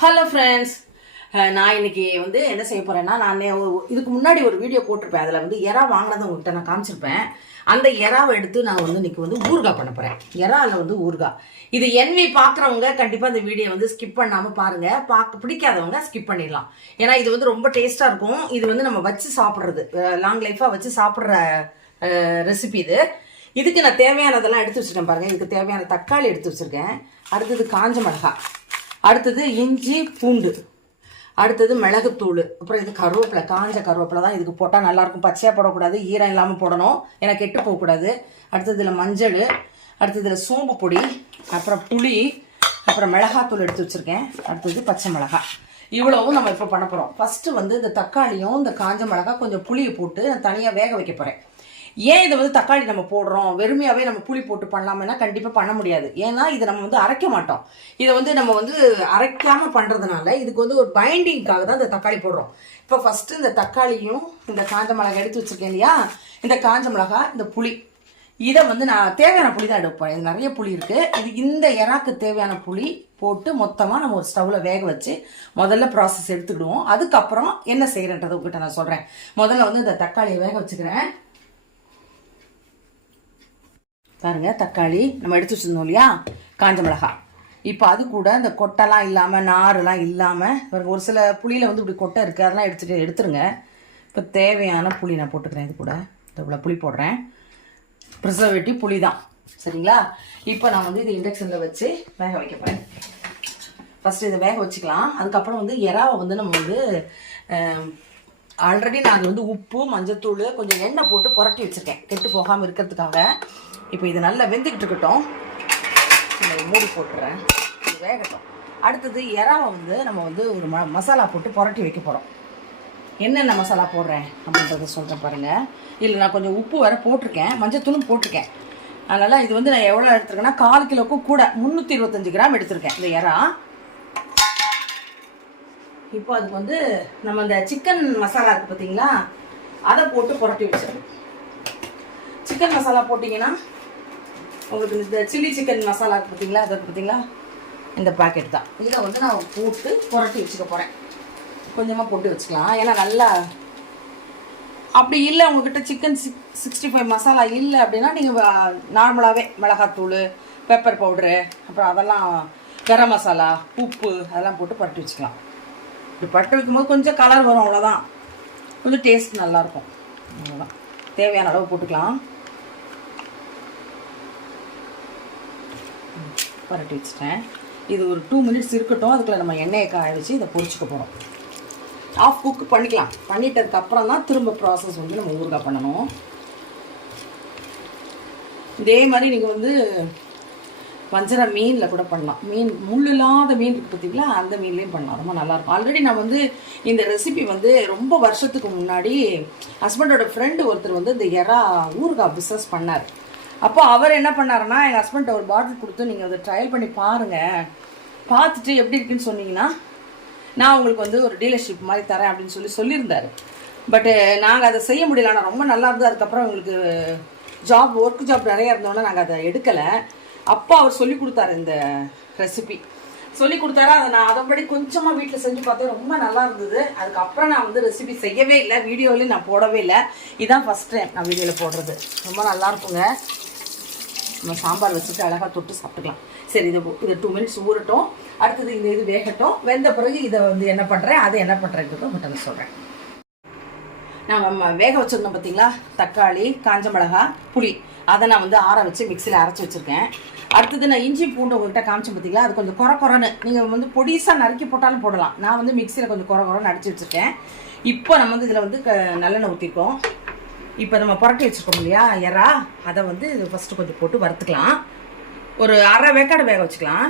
Hello friends, நான் இன்னைக்கு வந்து என்ன செய்ய போறேன்னா, நான் இதுக்கு முன்னாடி ஒரு வீடியோ போட்டிருப்பேன். அதில் வந்து எறா வாங்கினதை உங்கள்கிட்ட நான் காமிச்சிருப்பேன். அந்த எறாவை எடுத்து நான் வந்து இன்னைக்கு வந்து ஊறுகாய் பண்ண போறேன். எறாவில் வந்து ஊறுகாய். இது என்வி பார்க்குறவங்க கண்டிப்பாக இந்த வீடியோ வந்து ஸ்கிப் பண்ணாமல் பாருங்க. பார்க்க பிடிக்காதவங்க ஸ்கிப் பண்ணிடலாம். ஏன்னா இது வந்து ரொம்ப டேஸ்ட்டாக இருக்கும். இது வந்து நம்ம வச்சு சாப்பிட்றது, லாங் லைஃபாக வச்சு சாப்பிட்ற ரெசிபி இது. இதுக்கு நான் தேவையானதெல்லாம் எடுத்து வச்சுருக்கேன் பாருங்கள். இதுக்கு தேவையான தக்காளி எடுத்து வச்சுருக்கேன். அடுத்தது காஞ்ச மிளகாய், அடுத்தது இஞ்சி பூண்டு, அடுத்தது மிளகுத்தூள், அப்புறம் இது கருவேப்பிலை, காஞ்ச கருவேப்பிலை தான் இதுக்கு போட்டால் நல்லாயிருக்கும். பச்சையாக போடக்கூடாது, ஈரம் இல்லாமல் போடணும், ஏன்னா கெட்டு போகக்கூடாது. அடுத்தது இதில் மஞ்சள், அடுத்தது இதில் சோம்பு பொடி, அப்புறம் புளி, அப்புறம் மிளகாத்தூள் எடுத்து வச்சுருக்கேன். அடுத்தது பச்சை மிளகாய். இவ்வளவும் நம்ம இப்போ பண்ண போகிறோம். ஃபஸ்ட்டு வந்து இந்த தக்காளியும் இந்த காஞ்ச மிளகாய் கொஞ்சம் புளியை போட்டு நான் தனியாக வேக வைக்க போகிறேன். ஏன் இதை வந்து தக்காளி நம்ம போடுறோம், வெறுமையாகவே நம்ம புளி போட்டு பண்ணலாம்னா கண்டிப்பாக பண்ண முடியாது. ஏன்னா இதை நம்ம வந்து அரைக்க மாட்டோம். இதை வந்து நம்ம வந்து அரைக்காமல் பண்ணுறதுனால இதுக்கு வந்து ஒரு பைண்டிங்காக தான் இந்த தக்காளி போடுறோம். இப்போ ஃபஸ்ட்டு இந்த தக்காளியும் இந்த காஞ்ச மிளகாய் எடுத்து வச்சுருக்கேன் இல்லையா, இந்த காஞ்ச மிளகாய், இந்த புளி, இதை வந்து நான் தேவையான புளி தான் எடுப்பேன். இது நிறைய புளி இருக்குது. இது இந்த எறாக்கு தேவையான புளி போட்டு மொத்தமாக நம்ம ஒரு ஸ்டவ்வில் வேக வச்சு முதல்ல ப்ராசஸ் எடுத்துக்கிடுவோம். அதுக்கப்புறம் என்ன செய்கிறேன்றதை உங்ககிட்ட நான் சொல்கிறேன். முதல்ல வந்து இந்த தக்காளியை வேக வச்சுக்கிறேன். பாருங்க, தக்காளி நம்ம எடுத்து வச்சுருந்தோம் இல்லையா, காஞ்ச மிளகாய். இப்போ அது கூட இந்த கொட்டைலாம் இல்லாமல், நாரெல்லாம் இல்லாமல், ஒரு சில புளியில் வந்து இப்படி கொட்டை இருக்குது, அதெல்லாம் எடுத்துருங்க. இப்போ தேவையான புளி நான் போட்டுக்கிறேன். இது கூட இவ்வளோ புளி போடுறேன். ப்ரிசர்வேட்டிவ் புளி தான், சரிங்களா? இப்போ நான் வந்து இது இண்டக்ஷனில் வச்சு வேக வைக்க போகிறேன். ஃபஸ்ட்டு இதை வேக வச்சுக்கலாம். அதுக்கப்புறம் வந்து எறாவை வந்து நம்ம வந்து ஆல்ரெடி நான் வந்து உப்பு, மஞ்சத்தூள், கொஞ்சம் எண்ணெய் போட்டு புரட்டி வச்சுருக்கேன், கெட்டு போகாமல் இருக்கிறதுக்காக. இப்போ இது நல்லா வெந்துக்கிட்டு இருக்கட்டும். மூடி போட்டுறேன், இது வேகட்டும். அடுத்தது எறாவை வந்து நம்ம வந்து ஒரு மசாலா போட்டு புரட்டி வைக்க போகிறோம். என்னென்ன மசாலா போடுறேன் அப்படின்றத சொல்கிறேன் பாருங்கள். இல்லை நான் கொஞ்சம் உப்பு வேறு போட்டிருக்கேன், மஞ்சத்தூளும் போட்டிருக்கேன். அதனால் இது வந்து நான் எவ்வளோ எடுத்துருக்கேன்னா 4 கிலோவுக்கும் கூட 325 கிராம் எடுத்திருக்கேன் இந்த எறா. இப்போ அதுக்கு வந்து நம்ம இந்த சிக்கன் மசாலா இருக்குது பார்த்தீங்களா, அதை போட்டு புரட்டி வச்சிடணும். சிக்கன் மசாலா போட்டிங்கன்னா உங்களுக்கு இந்த சில்லி சிக்கன் மசாலா இருக்குது பார்த்தீங்களா, அதை பார்த்தீங்களா, இந்த பேக்கெட் தான். இதை வந்து நான் போட்டு புரட்டி வச்சுக்க போகிறேன். கொஞ்சமாக போட்டு வச்சுக்கலாம். ஏன்னா நல்லா அப்படி இல்லை உங்கள்கிட்ட சிக்கன் 65 மசாலா இல்லை அப்படின்னா நீங்கள் நார்மலாகவே மிளகாத்தூள், பெப்பர் பவுட்ரு, அப்புறம் அதெல்லாம் கரம் மசாலா, உப்பு அதெல்லாம் போட்டு புரட்டி வச்சுக்கலாம். இப்படி பட்டு வைக்கும்போது கொஞ்சம் கலர் வரும், அவ்வளோதான். கொஞ்சம் டேஸ்ட் நல்லாயிருக்கும், அவ்வளோதான். தேவையான அளவு போட்டுக்கலாம். பரட்டி வச்சுட்டேன். இது ஒரு 2 மினிட்ஸ் இருக்கட்டும். அதுக்குள்ளே நம்ம எண்ணெயை காய வச்சு இதை பொரிச்சுக்க போகிறோம். ஆஃப் குக் பண்ணிக்கலாம். பண்ணிட்டதுக்கப்புறம் தான் திரும்ப ப்ராசஸ் வந்து நம்ம ஊறுகாய் பண்ணணும். இதே மாதிரி நீங்கள் வந்து வஞ்சர மீனில் கூட பண்ணலாம். மீன் முள் இல்லாத மீன் இருக்குது பார்த்தீங்களா, அந்த மீன்லேயும் பண்ணலாம், ரொம்ப நல்லாயிருக்கும். ஆல்ரெடி நான் வந்து இந்த ரெசிபி வந்து ரொம்ப வருஷத்துக்கு முன்னாடி ஹஸ்பண்டோட ஃப்ரெண்டு ஒருத்தர் வந்து இந்த எறா ஊறுகாய் பிஸ்னஸ் பண்ணார். அப்போ அவர் என்ன பண்ணாருன்னா, எங்கள் ஹஸ்பண்ட் ஒரு பாட்டில் கொடுத்து நீங்கள் அதை ட்ரையல் பண்ணி பாருங்கள், பார்த்துட்டு எப்படி இருக்குன்னு சொன்னீங்கன்னா நான் உங்களுக்கு வந்து ஒரு டீலர்ஷிப் மாதிரி தரேன் அப்படின்னு சொல்லியிருந்தார். பட்டு நாங்கள் அதை செய்ய முடியல. ஆனால் ரொம்ப நல்லா இருந்தது. அதுக்கப்புறம் எங்களுக்கு ஒர்க் ஜாப் நிறையா இருந்தோன்னா நாங்கள் அதை எடுக்கலை. அப்போ அவர் சொல்லி கொடுத்தாரு, இந்த ரெசிபி சொல்லி கொடுத்தாரு. அதை நான் அதன்படி கொஞ்சமாக வீட்டில் செஞ்சு பார்த்தேன், ரொம்ப நல்லா இருந்தது. அதுக்கப்புறம் நான் வந்து ரெசிபி செய்யவே இல்லை, வீடியோவிலையும் நான் போடவே இல்லை. இதுதான் ஃபஸ்ட் டைம் நான் வீடியோவில் போடுறது. ரொம்ப நல்லாயிருக்குங்க. நம்ம சாம்பார் வச்சுட்டு அழகாக தொட்டு சாப்பிட்டுக்கலாம். சரி, இது 2 மினிட்ஸ் ஊறட்டும். அடுத்தது இது வேகட்டும். வெந்த பிறகு இதை வந்து என்ன பண்ணுறேன், அதை என்ன பண்ணுறேன்றதை மட்டும் சொல்கிறேன். நான் வேக வச்சுருந்தோம் பார்த்தீங்களா, தக்காளி, காஞ்ச மிளகாய், புளி, அதை நான் வந்து ஆற வச்சு மிக்சியில் அரைச்சி வச்சுருக்கேன். அடுத்தது நான் இஞ்சி பூண்டு உங்கள்கிட்ட காமிச்சேன் பார்த்தீங்களா, அது கொஞ்சம் குறைன்னு நீங்கள் வந்து பொடிசாக நறுக்கி போட்டாலும் போடலாம். நான் வந்து மிக்சியில் கொஞ்சம் குறைன்னு அடித்து வச்சுருக்கேன். இப்போ நம்ம வந்து இதில் வந்து நல்லெண்ணெய் ஊற்றிருக்கோம். இப்போ நம்ம புரட்டி வச்சுருக்கோம் இல்லையா எறா, அதை வந்து இது ஃபஸ்ட்டு கொஞ்சம் போட்டு வறுத்துக்கலாம். ஒரு அரை வேக்காடு வேக வச்சுக்கலாம்.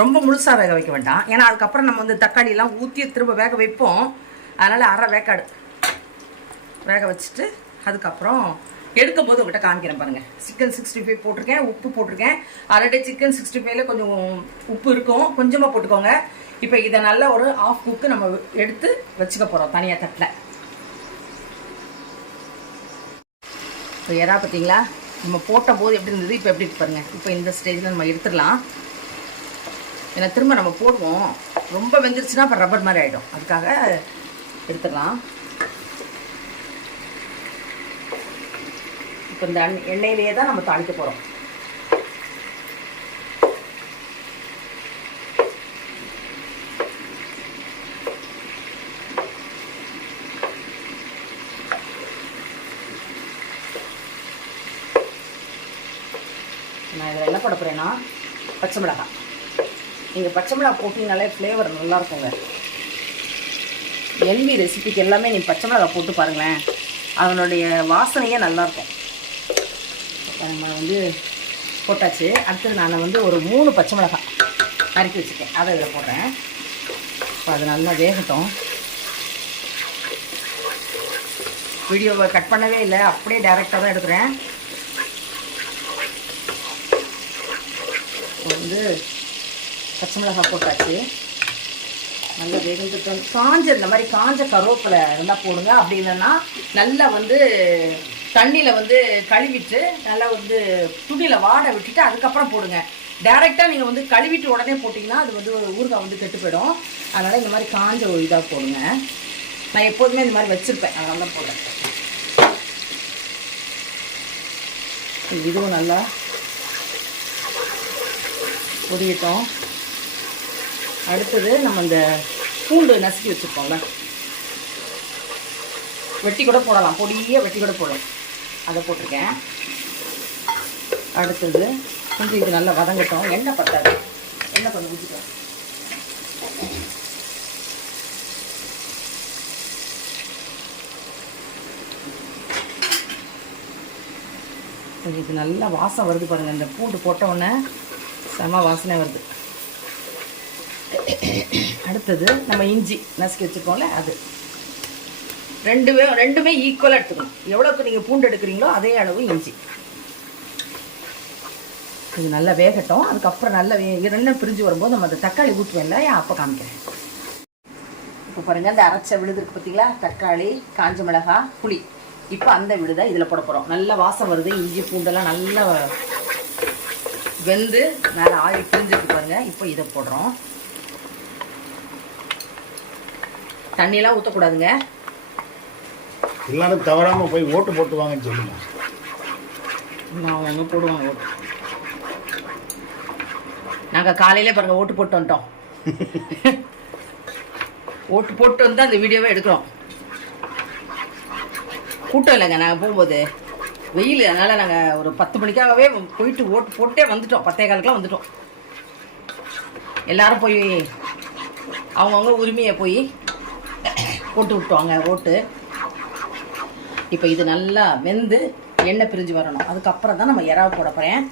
ரொம்ப முழுசாக வேக வைக்க வேண்டாம், ஏன்னா அதுக்கப்புறம் நம்ம வந்து தக்காளியெல்லாம் ஊற்றி திரும்ப வேக வைப்போம். அதனால் அரை வேக்காடு வேக வச்சுட்டு அதுக்கப்புறம் எடுக்கும் போது உங்கள்கிட்ட காமிக்கிறேன் பாருங்கள். சிக்கன் 65 போட்டிருக்கேன், உப்பு போட்டிருக்கேன். ஆல்ரெடி சிக்கன் 65ல கொஞ்சம் உப்பு இருக்கும், கொஞ்சமாக போட்டுக்கோங்க. இப்போ இதை நல்லா ஒரு ஆஃப் குக்கு நம்ம எடுத்து வச்சுக்க போகிறோம் தனியாக தட்டில். இப்போ எறா பார்த்தீங்களா, நம்ம போட்ட போது எப்படி இருந்தது, இப்போ எப்படி இருக்கு பாருங்கள். இப்போ இந்த ஸ்டேஜில் நம்ம எடுத்துடலாம். ஏன்னா திரும்ப நம்ம போடுவோம், ரொம்ப வெந்துருச்சுன்னா அப்புறம் ரப்பர் மாதிரி ஆகிடும். அதுக்காக எடுத்துடலாம். இப்போ இந்த எண்ணெயிலேயே தான் நம்ம தாளிக்க போகிறோம். நான் இதில் என்ன போட போகிறேன்னா பச்சை மிளகாய். நீங்கள் பச்சை மிளகாய் போட்டிங்கனாலே ஃப்ளேவர் நல்லாயிருக்குங்க. எல்வி ரெசிபிக்கு எல்லாமே நீங்கள் பச்சை மிளகாய் போட்டு பாருங்களேன், அதனுடைய வாசனையே நல்லாயிருக்கும். நம்ம வந்து போட்டாச்சு. அடுத்தது நான் வந்து ஒரு 3 பச்சை மிளகாய் நறுக்கி வச்சுருக்கேன், அதை இதில் போடுறேன். இப்போ அது நல்லா வேகட்டும். வீடியோவை கட் பண்ணவே இல்லை, அப்படியே டைரெக்டாக தான் எடுக்கிறேன். வந்து பச்சை மிளகாய் போட்டாச்சு, நல்லா வெகுந்துட்டு காஞ்ச இந்த மாதிரி காஞ்ச கருவேப்பிலை இருந்தால் போடுங்க. அப்படி இல்லைன்னா நல்லா வந்து தண்ணியில் வந்து கழுவிட்டு நல்லா வந்து துணியில் வாட விட்டுட்டு அதுக்கப்புறம் போடுங்க. டைரெக்டாக நீங்கள் வந்து கழுவிட்டு உடனே போட்டிங்கன்னா அது வந்து ஊறுகாய் வந்து கெட்டு போயிடும். அதனால் இந்த மாதிரி காஞ்ச ஒரு இதாக போடுங்க. நான் எப்போதுமே இந்த மாதிரி வச்சுருப்பேன், அதனால தான் போடுறேன். இதுவும் நல்லா பொரியட்டும். அடுத்தது நம்ம இந்த பூண்டு நசுக்கி வச்சுருக்கோங்க, வெட்டி கூட போடலாம், பொடியே வெட்டி கூட போடலாம், அதை போட்டிருக்கேன். அடுத்தது கொஞ்சம் இது நல்லா வதங்கட்டும். எண்ணெய் பத்தாது, எண்ணெய் கொஞ்சம் ஊற்றிக்கலாம். இது நல்லா வாசம் வருது பாருங்கள். இந்த பூண்டு போட்ட உடனே செம வாசனை வருது. அடுத்தது நம்ம இஞ்சி நசுக்கி வச்சுருக்கோம்ல, அது ரெண்டுமே ஈக்குவலாக எடுத்துக்கணும். எவ்வளோக்கு நீங்கள் பூண்டு எடுக்கிறீங்களோ அதே அளவு இஞ்சி. இது நல்லா வேகட்டும். அதுக்கப்புறம் நல்லா எண்ணெய் பிரிஞ்சு வரும்போது நம்ம அந்த தக்காளி ஊற்றுவேன்ல, அப்போ காமிக்கிறேன். இப்போ பாருங்கள், இந்த அரைச்ச விழுது இருக்குது பார்த்தீங்களா, தக்காளி, காஞ்ச மிளகாய், புளி. இப்போ அந்த விழுதை இதில் போட போகிறோம். நல்லா வாசம் வருது, இஞ்சி பூண்டெல்லாம் நல்லா வெந்து மேலே ஆயில் பிரிஞ்சுருக்கு பாருங்கள். இப்போ இதை போடுறோம். தண்ணியெல்லாம் ஊற்றக்கூடாதுங்க. எல்லாரும் தவறாமல் போய் ஓட்டு போட்டுவாங்கன்னு சொல்லுங்க. அவங்க போடுவாங்க ஓட்டு. நாங்கள் காலையிலே பாருங்கள் ஓட்டு போட்டு வந்துட்டோம். ஓட்டு போட்டு வந்து அந்த வீடியோவை எடுக்கிறோம். கூட்டம் இல்லைங்க, நாங்கள் போகும்போது வெயில், அதனால் நாங்கள் ஒரு 10 மணிக்காகவே போயிட்டு ஓட்டு போட்டே வந்துட்டோம். 10:15 வந்துட்டோம். எல்லாரும் போய் அவங்கவுங்க உரிமையை போய் போட்டு விட்டுவாங்க ஓட்டு. இப்போ இது நல்லா வெந்து எண்ணெய் பிரிஞ்சு வரணும். அதுக்கப்புறம் தான் நம்ம இறாவை போட போகிறேன்.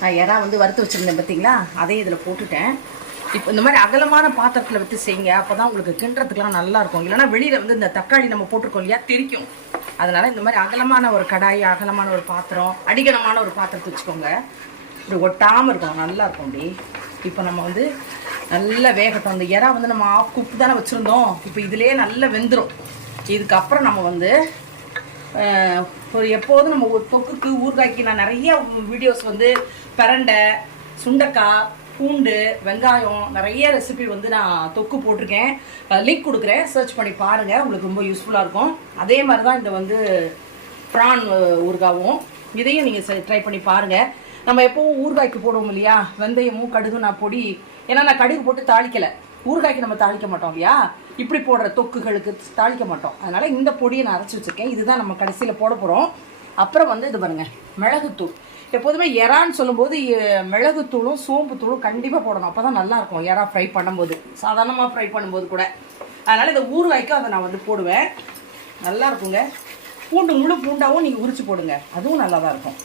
நான் இறா வந்து வறுத்து வச்சுருந்தேன் பார்த்தீங்களா, அதையும் இதில் போட்டுட்டேன். இப்போ இந்த மாதிரி அகலமான பாத்திரத்தில் வச்சு செய்யுங்க, அப்போ தான் உங்களுக்கு கிண்டுறதுக்கெலாம் நல்லாயிருக்கும். இல்லைனா வெளியில் வந்து இந்த தக்காளி நம்ம போட்டிருக்கோம் இல்லையா, தெரிக்கும். அதனால் இந்த மாதிரி அகலமான ஒரு கடாய், அகலமான ஒரு பாத்திரம், அடிகனமான ஒரு பாத்திரத்தை வச்சுக்கோங்க. இப்படி ஒட்டாமல் இருக்கும், நல்லாயிருக்கும். அப்படி இப்போ நம்ம வந்து நல்லா வேகட்டும். அந்த இறா வந்து நம்ம ஆஃப் குக் தானே வச்சுருந்தோம், இப்போ இதிலே நல்லா வெந்துடும். இதுக்கப்புறம் நம்ம வந்து ஒரு எப்போதும் நம்ம ஒரு தொக்குக்கு ஊறுகாய்க்கு நான் நிறைய வீடியோஸ் வந்து பிரண்டை, சுண்டைக்காய், பூண்டு, வெங்காயம் நிறைய ரெசிபி வந்து நான் தொக்கு போட்டிருக்கேன். லிங்க் கொடுக்குறேன், சர்ச் பண்ணி பாருங்கள், உங்களுக்கு ரொம்ப யூஸ்ஃபுல்லாக இருக்கும். அதே மாதிரி தான் இந்த வந்து ப்ரான் ஊறுகாவும், இதையும் நீங்கள் ட்ரை பண்ணி பாருங்கள். நம்ம எப்போவும் ஊறுகாய்க்கு போடுவோம் இல்லையா, வெந்தயமும் கடுகு நான் பொடி, ஏன்னா நான் கடுகு போட்டு தாளிக்கலை, ஊறுகாய்க்கு நம்ம தாளிக்க மாட்டோம் இல்லையா, இப்படி போடுற தொக்குகளுக்கு தாளிக்க மாட்டோம். அதனால் இந்த பொடியை நான் அரைச்சி வச்சுருக்கேன். இதுதான் நம்ம கடைசியில் போட போகிறோம். அப்புறம் வந்து இது பாருங்கள், மிளகுத்தூள். எப்போதுமே எறான்னு சொல்லும்போது மிளகுத்தூளும் சோம்புத்தூளும் கண்டிப்பாக போடணும், அப்போ தான் நல்லாயிருக்கும் எறா ஃப்ரை பண்ணும்போது, சாதாரணமாக ஃப்ரை பண்ணும்போது கூட. அதனால் இந்த ஊறுகாய்க்கு அதை நான் வந்து போடுவேன், நல்லா இருக்குங்க. பூண்டு முழு பூண்டாகவும் நீங்கள் உரிச்சு போடுங்க, அதுவும் நல்லா தான் இருக்கும்.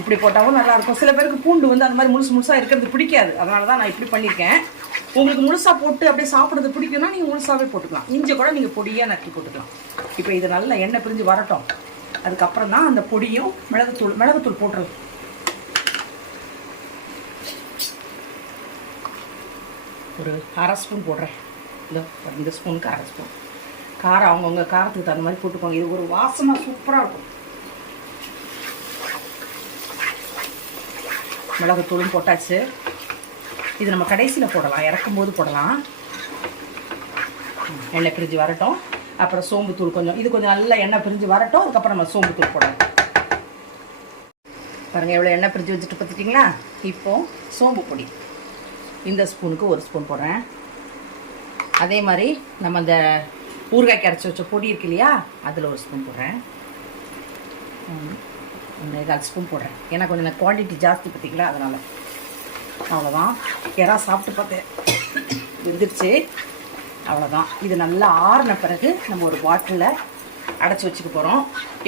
இப்படி போட்டாவும் நல்லாயிருக்கும். சில பேருக்கு பூண்டு வந்து அந்த மாதிரி முழுசாக இருக்கிறது பிடிக்காது, அதனால தான் நான் இப்படி பண்ணியிருக்கேன். உங்களுக்கு முழுசாக போட்டு அப்படியே சாப்பிட்றது பிடிக்கும்னா நீங்கள் முழுசாகவே போட்டுக்கலாம். இஞ்சி கூட நீங்கள் பொடியாக நக்கி போட்டுக்கலாம். இப்போ இது நல்லா எண்ணெய் பிரிஞ்சு வரட்டும். அதுக்கப்புறம் தான் அந்த பொடியும் மிளகுத்தூள் போட்டுறது. ஒரு 1/2 ஸ்பூன் போடுறேன். இந்த ஸ்பூனுக்கு 1/2 ஸ்பூன் காரம், அவங்கவுங்க காரத்துக்கு தகுந்த மாதிரி போட்டுக்கோங்க. இது ஒரு வாசமாக சூப்பராக இருக்கும். மிளகுத்தூளும் போட்டாச்சு. இது நம்ம கடைசியில் போடலாம், இறக்கும் போது போடலாம். எண்ணெய் பிரிஞ்சு வரட்டும். அப்புறம் சோம்புத்தூள் கொஞ்சம், இது கொஞ்சம் நல்லா எண்ணெய் பிரிஞ்சு வரட்டும். அதுக்கப்புறம் நம்ம சோம்புத்தூள் போடலாம். பாருங்கள் எவ்வளோ எண்ணெய் பிரிஞ்சு வச்சுட்டு பார்த்துட்டிங்களா. இப்போது சோம்பு பொடி இந்த ஸ்பூனுக்கு 1 ஸ்பூன் போடுறேன். அதே மாதிரி நம்ம அந்த ஊறுகாய்க்கு அரைச்சி வச்ச பொடி இருக்கு இல்லையா, அதில் 1 ஸ்பூன் போடுறேன். 1/4 ஸ்பூன் போடுறேன். ஏன்னா கொஞ்சம் குவான்டிட்டி ஜாஸ்தி பார்த்திங்களா, அதனால். அவ்வளோதான். எறா சாப்பிட்டு பார்த்தேன், வெந்துருச்சு. அவ்வளோதான். இது நல்லா ஆறின பிறகு நம்ம ஒரு பாட்டிலில் அடைச்சி வச்சுக்க போகிறோம்.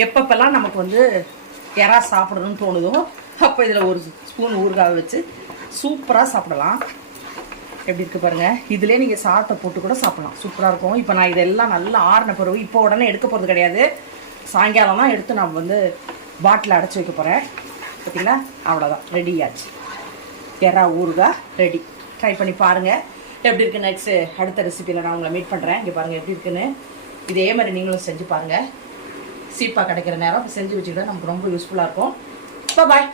எப்பப்பெல்லாம் நமக்கு வந்து எறா சாப்பிடணும்னு தோணுதோ அப்போ இதில் 1 ஸ்பூன் ஊறுகாய் வச்சு சூப்பராக சாப்பிடலாம். எப்படி இருக்குது பாருங்கள். இதிலே நீங்கள் சாட்டை போட்டு கூட சாப்பிடலாம், சூப்பராக இருக்கும். இப்போ நான் இதெல்லாம் நல்லா ஆறின பிறகு இப்போ உடனே எடுக்க போகிறது கிடையாது. சாயங்காலம் தான் எடுத்து நான் வந்து பாட்டில் அடைச்சி வைக்க போகிறேன். பார்த்தீங்களா, அவ்வளோதான், ரெடி ஆச்சு. எறா ஊறுகாய் ரெடி. ட்ரை பண்ணி பாருங்கள் எப்படி இருக்குது. நெக்ஸ்ட்டு அடுத்த ரெசிபியில் நான் உங்களை மீட் பண்ணுறேன். இங்கே பாருங்கள் எப்படி இருக்குன்னு. இதே மாதிரி நீங்களும் செஞ்சு பாருங்கள். சீப்பாக கிடைக்கிற நேரம் செஞ்சு வச்சுக்கிட்டா நமக்கு ரொம்ப யூஸ்ஃபுல்லாக இருக்கும். பாய்.